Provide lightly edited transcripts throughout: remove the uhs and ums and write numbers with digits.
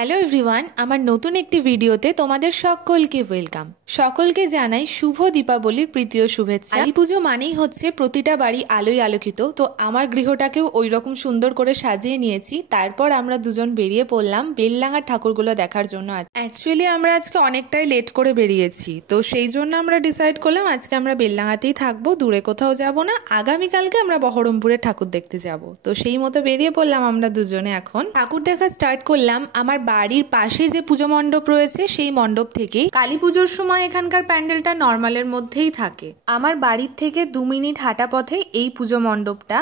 Hello everyone, আমার নতুন একটি ভিডিওতে তোমাদের সকলকে ওয়েলকাম। সকলকে জানাই শুভ দীপাবলির প্রীতীয় শুভেচ্ছা। কালী পুজো মানেই হচ্ছে প্রতিটা বাড়ি আলোয় আলোকিত, তো আমার গৃহটাকেও ওই রকম সুন্দর করে সাজিয়ে নিয়েছি। তারপর আমরা দুজন বেরিয়ে পড়লাম বেলডাঙার ঠাকুরগুলো দেখার জন্য। অ্যাকচুয়ালি আমরা আজকে অনেকটাই লেট করে বেরিয়েছি, তো সেই জন্য আমরা ডিসাইড করলাম আজকে আমরা বেলডাঙাতেই থাকবো, দূরে কোথাও যাব না। আগামীকালকে আমরা বহরমপুরে ঠাকুর দেখতে যাব, তো সেই মতো বেরিয়ে পড়লাম আমরা দুজনে। এখন ঠাকুর দেখা স্টার্ট করলাম আমার বাড়ির পাশে যে পুজো মণ্ডপ রয়েছে সেই মণ্ডপ থেকেই। কালী পুজোর সময় এখানকার প্যান্ডেলটা নর্মালের মধ্যেই থাকে। আমার বাড়ির থেকে 2 মিনিট হাঁটা পথে এই পুজো মণ্ডপটা।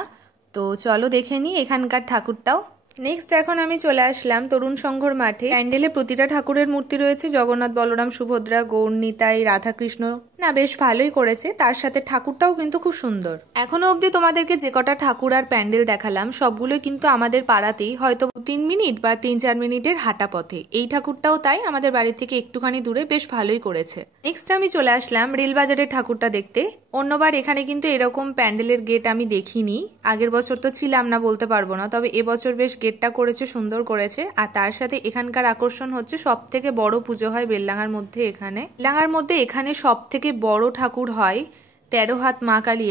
তো চলো দেখে নিই এখানকার ঠাকুরটাও। নেক্সট এখন আমি চলে আসলাম তরুণ সংঘর মাঠে। প্যান্ডেলে প্রতিটা ঠাকুরের মূর্তি রয়েছে, জগন্নাথ, বলরাম, সুভদ্রা, গৌর নিতাই, রাধাকৃষ্ণ। না, বেশ ভালোই করেছে। তার সাথে ঠাকুরটাও কিন্তু খুব সুন্দর। এখনো অবধি তোমাদেরকে যে কটা ঠাকুর আর প্যান্ডেল দেখালাম সবগুলোই কিন্তু আমাদের পাড়াতেই, হয়তো 3 মিনিট বা 3-4 মিনিটের হাঁটা পথে। এই ঠাকুরটাও তাই, আমাদের বাড়ি থেকে একটুখানি দূরে, বেশ ভালোই করেছে। নেক্সট আমি চলে আসলাম রেলবাজারের ঠাকুরটা দেখতে। অন্যবার এখানে কিন্তু এরকম প্যান্ডেলের গেট আমি দেখিনি। আগের বছর তো ছিলাম না, বলতে পারবো না, তবে এবছর বেশ গেটটা করেছে, সুন্দর করেছে। আর তার সাথে এখানকার আকর্ষণ হচ্ছে সব থেকে বড় পুজো হয় বেলডাঙার মধ্যে। এখানে সব থেকে বড় ঠাকুর হয় 13 হাত মা কালী।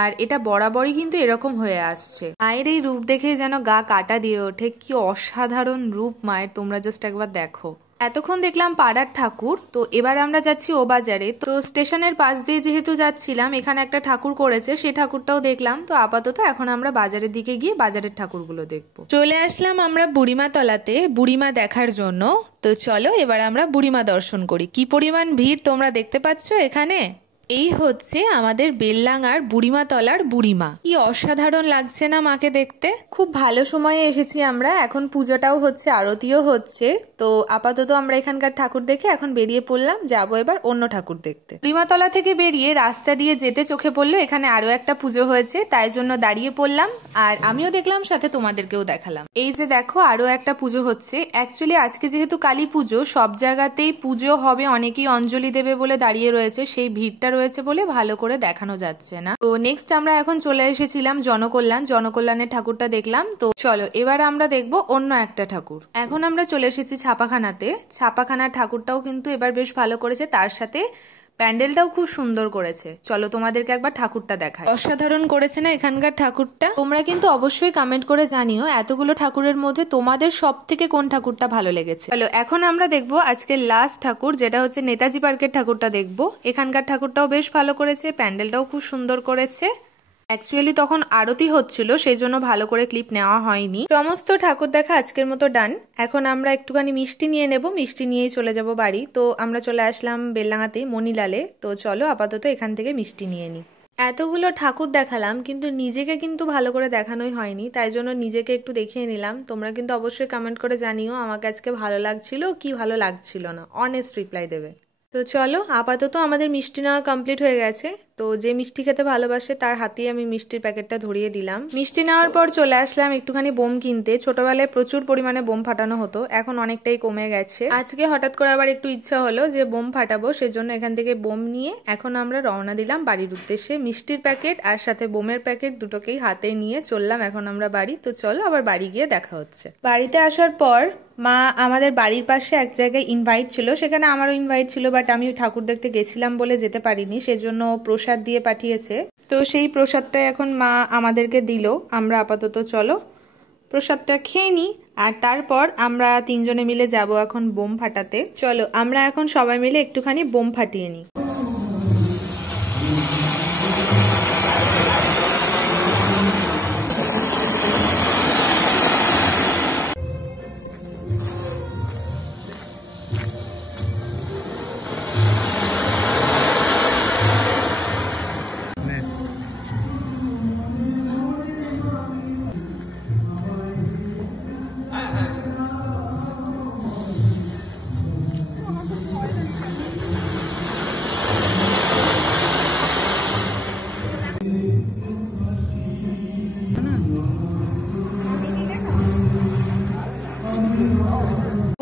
আর এটা বরাবরই কিন্তু এরকম হয়ে আসছে। মায়ের এই রূপ দেখে যেন গা কাটা দিয়ে ওঠে। কি অসাধারণ রূপ মায়ের, তোমরা জাস্ট একবার দেখো। এতক্ষণ দেখলাম পাড়ার ঠাকুর, তো এবার আমরা যাচ্ছি ও বাজারে। তো স্টেশনের পাশ দিয়ে যেহেতু যাচ্ছিলাম, এখানে একটা ঠাকুর করেছে, সেই ঠাকুরটাও দেখলাম। তো আপাতত এখন আমরা বাজারের দিকে গিয়ে বাজারের ঠাকুরগুলো দেখবো। চলে আসলাম আমরা বুড়িমা তলাতে বুড়িমা দেখার জন্য। তো চলো এবার আমরা বুড়িমা দর্শন করি। কি পরিমাণ ভিড় তোমরা দেখতে পাচ্ছ এখানে। এই হচ্ছে আমাদের বেলডাঙার বুড়িমা তলার বুড়িমা। কি অসাধারণ লাগছে না মাকে দেখতে। খুব ভালো সময়ে এসেছি আমরা। এখন পুজোটাও হচ্ছে, আরতিও হচ্ছে। তো আপাতত আমরা এখানকার ঠাকুর দেখে এখন বেরিয়ে পড়লাম, যাবো এবার অন্য ঠাকুর দেখতে। বুড়িমা তলা থেকে বেরিয়ে রাস্তা দিয়ে যেতে চোখে পড়লো এখানে আরো একটা পুজো হয়েছে, তাই জন্য দাঁড়িয়ে পড়লাম। আর আমিও দেখলাম, সাথে তোমাদেরকেও দেখালাম। এই যে দেখো আরো একটা পুজো হচ্ছে। অ্যাকচুয়ালি আজকে যেহেতু কালী পুজো, সব জায়গাতেই পুজো হবে, অনেকেই অঞ্জলি দেবে বলে দাঁড়িয়ে রয়েছে। সেই ভিড়টা রয়েছে বলে ভালো করে দেখানো যাচ্ছে না। তো নেক্সট আমরা এখন চলে এসেছিলাম জনকল্যাণের ঠাকুরটা দেখলাম। তো চলো এবার আমরা দেখবো অন্য একটা ঠাকুর। এখন আমরা চলে এসেছি ছাপাখানাতে। ছাপাখানার ঠাকুরটাও কিন্তু এবার বেশ ভালো করেছে, তার সাথে প্যান্ডেলটাও খুব সুন্দর করেছে। চলো তোমাদেরকে একবার ঠাকুরটা দেখাই। অসাধারণ করেছে না এখানকার ঠাকুরটা। তোমরা কিন্তু অবশ্যই কমেন্ট করে জানিও এতগুলো ঠাকুরের মধ্যে তোমাদের সব থেকে কোন ঠাকুরটা ভালো লেগেছে। চলো এখন আমরা দেখবো আজকের লাস্ট ঠাকুর, যেটা হচ্ছে নেতাজি পার্কের ঠাকুরটা দেখবো। এখানকার ঠাকুরটাও বেশ ভালো করেছে, প্যান্ডেলটাও খুব সুন্দর করেছে। অ্যাকচুয়ালি তখন আরতি হচ্ছিল, সেই জন্য ভালো করে ক্লিপ নেওয়া হয়নি। সমস্ত ঠাকুর দেখা আজকের মতো ডান। এখন আমরা একটুখানি মিষ্টি নিয়ে নেব, মিষ্টি নিয়েই চলে যাব বাড়ি। তো আমরা চলে আসলাম বেলডাঙাতেই মনিলালে। তো চলো আপাতত এখান থেকে মিষ্টি নিয়ে নিই। এতগুলো ঠাকুর দেখালাম, কিন্তু নিজেকে কিন্তু ভালো করে দেখানোই হয়নি, তাই জন্য নিজেকে একটু দেখিয়ে নিলাম। তোমরা কিন্তু অবশ্যই কমেন্ট করে জানিও আমাকে আজকে ভালো লাগছিল কি ভালো লাগছিল না, অনেস্ট রিপ্লাই দেবে। তো চলো আপাতত আমাদের মিষ্টি নেওয়া কমপ্লিট হয়ে গেছে। তো যে মিষ্টি খেতে ভালোবাসে তার হাতেই আমি মিষ্টির প্যাকেটটা ধরিয়ে দিলাম। মিষ্টি নেওয়ার পর চলে আসলাম একটুখানি বোম কিনতে। ছোটবেলায় প্রচুর পরিমাণে বোম ফাটানো হতো, এখন অনেকটাই কমে গেছে। আজকে হঠাৎ করে আবার একটু ইচ্ছা হলো যে বোম ফাটাবো, সেজন্য এখান থেকে বোম নিয়ে এখন আমরা রওনা দিলাম বাড়ির উদ্দেশ্যে। মিষ্টির প্যাকেট আর সাথে বোমের প্যাকেট দুটোকেই হাতে নিয়ে চললাম এখন আমরা বাড়ি। তো চলো আবার বাড়ি গিয়ে দেখা হচ্ছে। বাড়িতে আসার পর মা আমাদের বাড়ির পাশে এক জায়গায় ইনভাইট ছিল, সেখানে আমারও ইনভাইট ছিল, বাট আমি ঠাকুর দেখতে গেছিলাম বলে যেতে পারিনি, সেজন্য প্রসাদ দিয়ে পাঠিয়েছে। তো সেই প্রসাদটা এখন মা আমাদেরকে দিল। আমরা আপাতত চলো প্রসাদটা খেয়ে নিই, আর তারপর আমরা 3 জনে মিলে যাব এখন বোম ফাটাতে। চলো আমরা এখন সবাই মিলে একটুখানি বোম ফাটিয়ে নিই।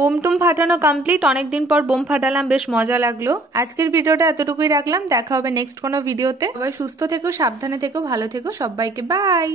বোম টুম ফাটানো কমপ্লিট। অনেকদিন পর বোম ফাটালাম, বেশ মজা লাগলো। আজকের ভিডিওটা এতটুকুই রাখলাম, দেখা হবে নেক্সট কোনো ভিডিওতে। সবাই সুস্থ থেকো, সাবধানে থেকো, ভালো থেকো, সবাইকে বাই।